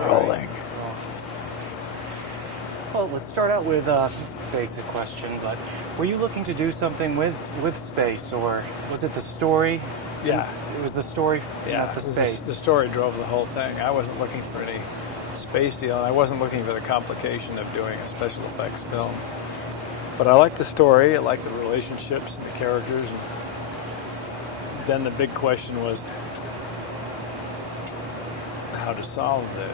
Rolling. Well, let's start out with a basic question, but were you looking to do something with space, or was it the story? Yeah. It was the story, not the space. The story drove the whole thing. I wasn't looking for any space deal, and I wasn't looking for the complication of doing a special effects film. But I liked the story, I liked the relationships and the characters. And then the big question was how to solve that,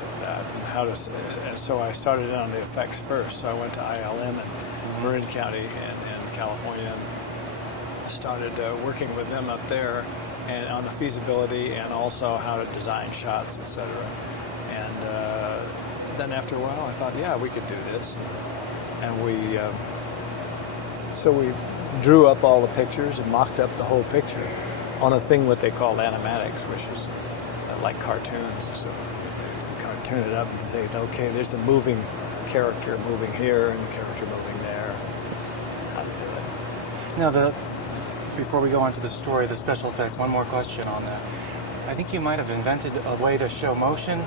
and so I started on the effects first. So I went to ILM in Marin County in California, and started working with them up there and on the feasibility and also how to design shots, etc. And then after a while, I thought, yeah, we could do this, and we drew up all the pictures and mocked up the whole picture on a thing what they called animatics, which is like cartoons. So you cartoon it up and say, okay, there's a moving character moving here and a character moving there. How to do it. Now, before we go on to the story, the special effects, one more question on that. I think you might have invented a way to show motion,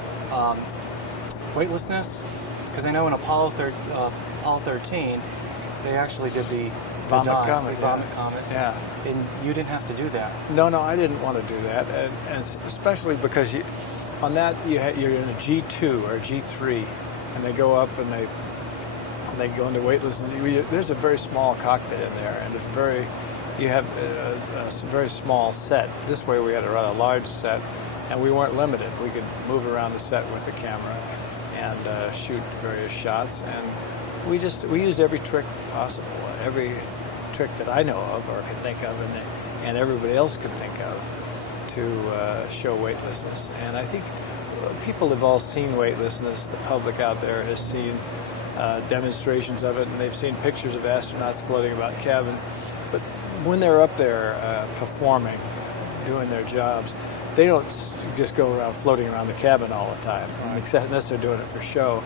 weightlessness, because I know in Apollo 13, they actually did the Vomit Comet. Yeah. And you didn't have to do that. No, I didn't want to do that, and especially because on that you're in a G2 or G3, and they go up and they go into weightlessness. There's a very small cockpit in there, and you have a very small set. This way we had a rather large set, and we weren't limited. We could move around the set with the camera and shoot various shots, and we used every trick possible, every trick that I know of or could think of, and everybody else could think of to show weightlessness. And I think people have all seen weightlessness. The public out there has seen demonstrations of it, and they've seen pictures of astronauts floating about the cabin. But when they're up there performing, doing their jobs, they don't just go around floating around the cabin all the time, except unless they're doing it for show.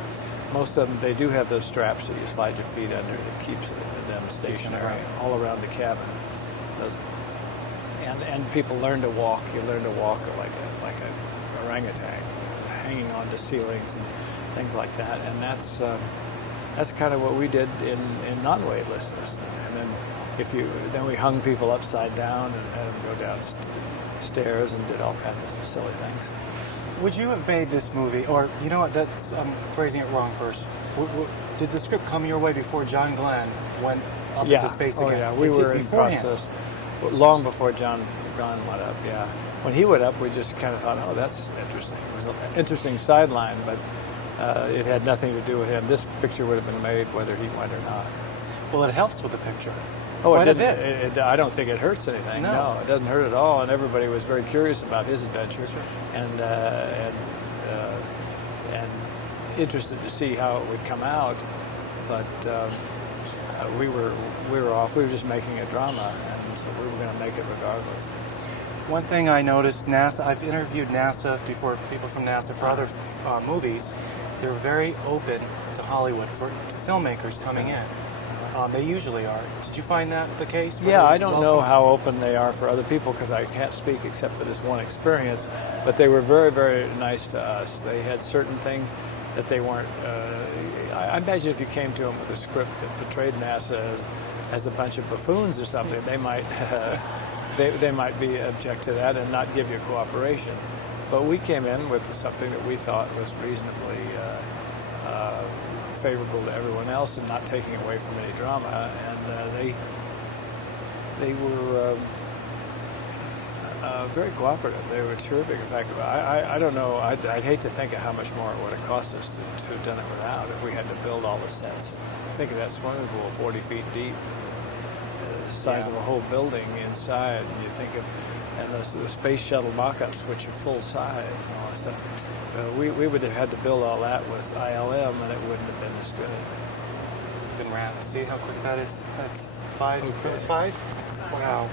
Most of them, they do have those straps that you slide your feet under that keeps them stationary all around the cabin. And people learn to walk. You learn to walk like a orangutan, hanging onto ceilings and things like that. And that's kind of what we did in non-weightlessness. And then we hung people upside down and had them go down stairs and did all kinds of silly things. Would you have made this movie, or you know what? I'm phrasing it wrong first. Did the script come your way before John Glenn went up into space again? Oh yeah, we were in process long before John Glenn went up. Yeah, when he went up, we just kind of thought, oh, that's interesting. It was an interesting sideline, but it had nothing to do with him. This picture would have been made whether he went or not. Well, it helps with the picture. Oh, quite it a didn't. bit. I don't think it hurts anything. No, it doesn't hurt at all. And everybody was very curious about his adventures, and interested to see how it would come out. But we were off. We were just making a drama, and so we were going to make it regardless. One thing I noticed, NASA. I've interviewed NASA before, people from NASA for other movies. They're very open to Hollywood to filmmakers coming in. They usually are. Did you find that the case? Yeah, I don't know how open they are for other people because I can't speak except for this one experience, but they were very, very nice to us. They had certain things that they weren't... I imagine if you came to them with a script that portrayed NASA as a bunch of buffoons or something, they might they might be object to that and not give you cooperation. But we came in with something that we thought was reasonably favorable to everyone else and not taking away from any drama, and they were very cooperative. They were terrific. In fact, I don't know, I'd hate to think of how much more it would have cost us to have done it without, if we had to build all the sets. Think of that swimming pool, 40 feet deep, the size of a whole building inside, and you think of, and the space shuttle mock-ups, which are full size and all that stuff. We would have had to build all that with ILM, and it wouldn't have been as good. Been wrapped. See how quick that is? That's 5. Okay. That was 5? Wow.